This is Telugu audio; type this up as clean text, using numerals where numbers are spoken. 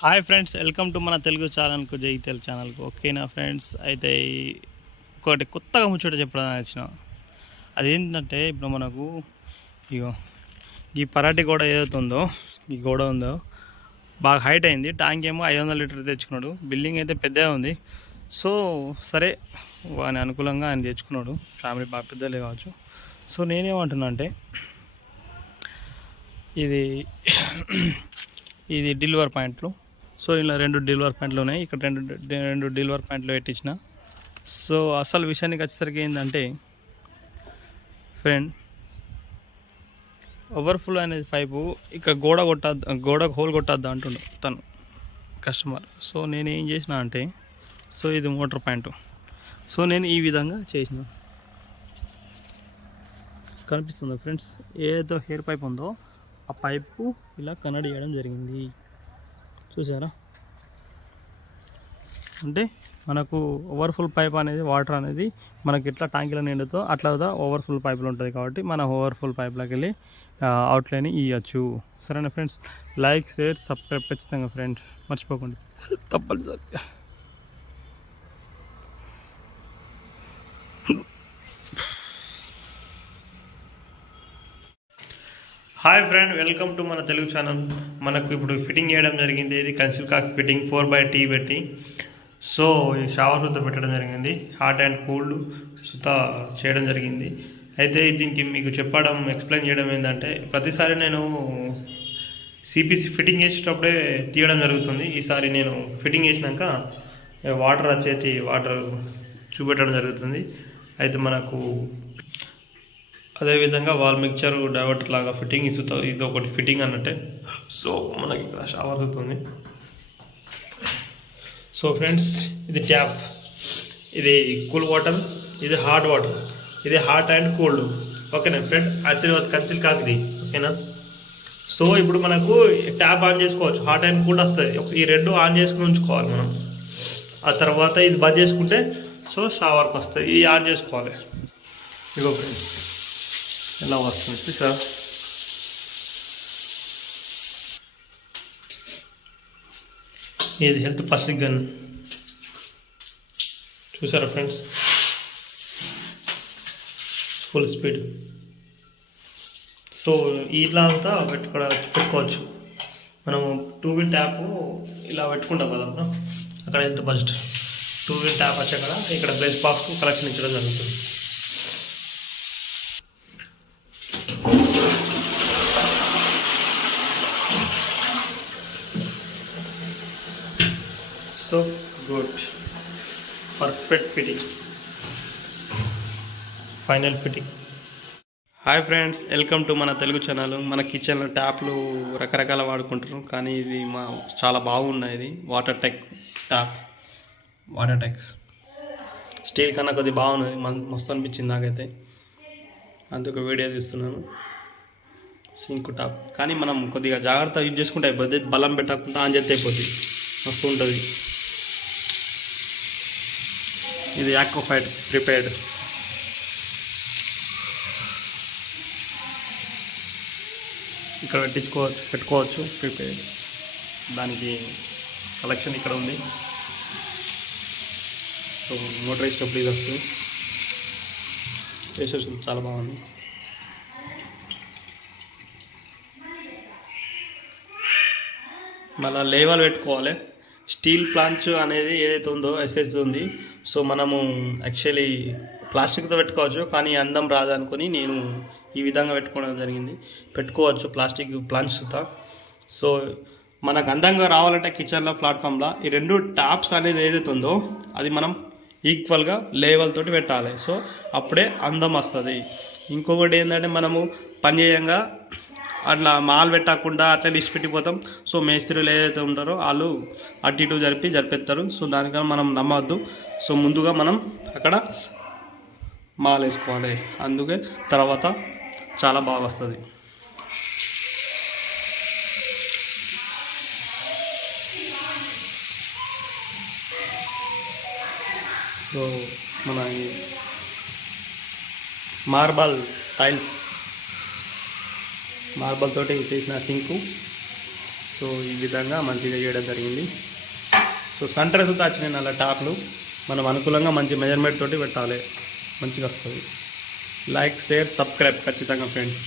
హాయ్ ఫ్రెండ్స్, వెల్కమ్ టు మన తెలుగు ఛానల్కు జై తెలుగు ఛానల్కు. ఓకేనా ఫ్రెండ్స్, అయితే ఒకటి కొత్తగా ముచ్చట చెప్పడానికి వచ్చిన. అదేంటంటే ఇప్పుడు మనకు ఇగో ఈ పరాటి గోడ ఏదైతుందో, ఈ గోడ ఉందో బాగా హైట్ అయింది. ట్యాంక్ ఏమో 500 లీటర్ తెచ్చుకున్నాడు. బిల్డింగ్ అయితే పెద్దగా ఉంది. సో సరే, వాని అనుకూలంగా ఆయన తెచ్చుకున్నాడు. ఫ్యామిలీ బాగా పెద్దలే కావచ్చు. సో నేనేమంటున్నా అంటే ఇది ఇది డెలివర్ పాయింట్లు. సో ఇలా 2 డెలివర్ పాయింట్లు ఉన్నాయి. ఇక్కడ రెండు డెలివర్ పాయింట్లు పెట్టించిన. సో అసలు విషయానికి వచ్చేసరికి ఏంటంటే ఫ్రెండ్, ఓవర్ఫ్లో అనేది పైపు ఇక్కడ గోడకు హోల్ కొట్టద్దా అంటుండు తను కస్టమర్. సో నేను ఏం చేసిన అంటే, సో ఇది మోటార్ పాయింట్. సో నేను ఈ విధంగా చేసిన. కనిపిస్తుందా ఫ్రెండ్స్? ఏదో హెయిర్ పైప్ ఉందో ఆ పైపు ఇలా కనెక్ట్ చేయడం జరిగింది. చూసారా? అంటే మనకు ఓవర్ఫుల్ పైప్ అనేది, వాటర్ అనేది మనకి ఎట్లా ట్యాంకులో నిండుతో అట్లా ఓవర్ఫుల్ పైపులు ఉంటుంది. కాబట్టి మన ఓవర్ఫుల్ పైప్లోకి వెళ్ళి అవుట్లైన్ ఇవ్వచ్చు. సరేనా ఫ్రెండ్స్? లైక్, షేర్, సబ్స్క్రైబ్ ఖచ్చితంగా ఫ్రెండ్స్ మర్చిపోకండి తప్పనిసరి. హాయ్ ఫ్రెండ్, వెల్కమ్ టు మన తెలుగు ఛానల్. మనకు ఇప్పుడు ఫిట్టింగ్ చేయడం జరిగింది. ఇది కన్సిల్ కాక్ ఫిట్టింగ్ 4x పెట్టి. సో ఈ షవర్ సుత పెట్టడం జరిగింది. హాట్ అండ్ కూల్డ్ సుత చేయడం జరిగింది. అయితే దీనికి మీకు ఎక్స్ప్లెయిన్ చేయడం ఏంటంటే, ప్రతిసారి నేను సిపిసి ఫిట్టింగ్ చేసేటప్పుడే తీయడం జరుగుతుంది. ఈసారి నేను ఫిట్టింగ్ చేసినాక వాటర్ చూపెట్టడం జరుగుతుంది. అయితే మనకు అదేవిధంగా వాల్ మిక్చర్ డైవర్టర్ లాగా ఫిట్టింగ్ ఇస్తుంది. ఇది ఒకటి ఫిట్టింగ్ అన్నట్టే. సో మనకి ఇక్కడ షవర్ అవుతుంది. సో ఫ్రెండ్స్, ఇది ట్యాప్, ఇది కూల్ వాటర్, ఇది హాట్ వాటర్, ఇది హాట్ అండ్ కూల్డ్. ఓకేనా ఫ్రెండ్? ఆశీర్వాద్ కన్సిల్ కాకిది. ఓకేనా? సో ఇప్పుడు మనకు ట్యాప్ ఆన్ చేసుకోవచ్చు. హాట్ అండ్ కూల్డ్ వస్తుంది. ఈ రెండు ఆన్ చేసుకుని ఉంచుకోవాలి మనం. ఆ తర్వాత ఇది బంద్ చేసుకుంటే సో షవర్కి వస్తుంది. ఇది ఆన్ చేసుకోవాలి. ఇగో ఫ్రెండ్స్ ఎలా వస్తుంది సార్. ఇది హెల్త్ ఫస్ట్ గన్. చూసారా ఫ్రెండ్స్? Full speed. సో ఇట్లా అంతా పెట్టుకోవచ్చు. మనము 2 వీల్ ట్యాప్ ఇలా పెట్టుకుంటాం కదా, అక్కడ హెల్త్ ఫస్ట్ 2 వీల్ ట్యాప్ వచ్చాక ఇక్కడ బ్లెస్ బాక్స్ కలెక్షన్ ఇచ్చడం జరుగుతుంది. So good, perfect fitting, final fitting. Hi friends, welcome to మన తెలుగు ఛానల్. మన కిచెన్లో ట్యాప్లు రకరకాల వాడుకుంటారు, కానీ ఇది చాలా బాగున్నాయి. ఇది water tech tap, water tech steel కన్నా కొద్దిగా బాగున్నది. మస్తు అనిపించింది నాకైతే, అందుకు వీడియో తీస్తున్నాను. సింక్ టాప్, కానీ మనం కొద్దిగా జాగ్రత్త యూజ్ చేసుకుంటే అయిపోతుంది. బలం పెట్టకుండా ఆన్ చేస్తే అయిపోతుంది, మస్తు ఉంటుంది. ఇది యాక్వాఫైట్ ప్రిపేర్డ్. ఇక్కడ పెట్టుకోవచ్చు ప్రిపేర్డ్. దానికి కలెక్షన్ ఇక్కడ ఉంది. సో మోటరైజ్ ప్లీజ్ వస్తుంది. ఫేసెస్ చాలా బాగుంది. మళ్ళీ లేవల్ పెట్టుకోవాలి. స్టీల్ ప్లాంచ్ అనేది ఏదైతే ఉందో ఎస్ఎస్ ఉంది. సో మనము యాక్చువల్లీ ప్లాస్టిక్తో పెట్టుకోవచ్చు, కానీ అందం రాదనుకొని నేను ఈ విధంగా పెట్టుకోవడం జరిగింది. పెట్టుకోవచ్చు ప్లాస్టిక్ ప్లాంచ్తో. సో మనకు అందంగా రావాలంటే కిచెన్లో, ప్లాట్ఫామ్లో ఈ 2 ట్యాప్స్ అనేది ఏదైతే ఉందో అది మనం ఈక్వల్గా లేవల్ తోటి పెట్టాలి. సో అప్పుడే అందం వస్తుంది. ఇంకొకటి ఏంటంటే, మనము పని చేయంగా అట్లా మాల్ పెట్టకుండా అట్లా డిష్ పెట్టిపోతాం. సో మేస్త్రీలు ఏదైతే ఉంటారో వాళ్ళు అటు ఇటు జరిపేస్తారు. సో దానికన్నా మనం నమ్మవద్దు. సో ముందుగా మనం అక్కడ మాల్ వేసుకోవాలి. అందుకే తర్వాత చాలా బాగా వస్తుంది. సో మన మార్బల్ తోటి చేసిన సింకు సో ఈ విధంగా మంచిగా చేయడం జరిగింది. సో సెంటర్ సుతా వచ్చినాయి అలా టాప్లు మనం అనుకూలంగా మంచి మెజర్మెంట్ తోటి పెట్టాలి, మంచిగా వస్తుంది. లైక్, షేర్, సబ్స్క్రైబ్ ఖచ్చితంగా ఫ్రెండ్స్.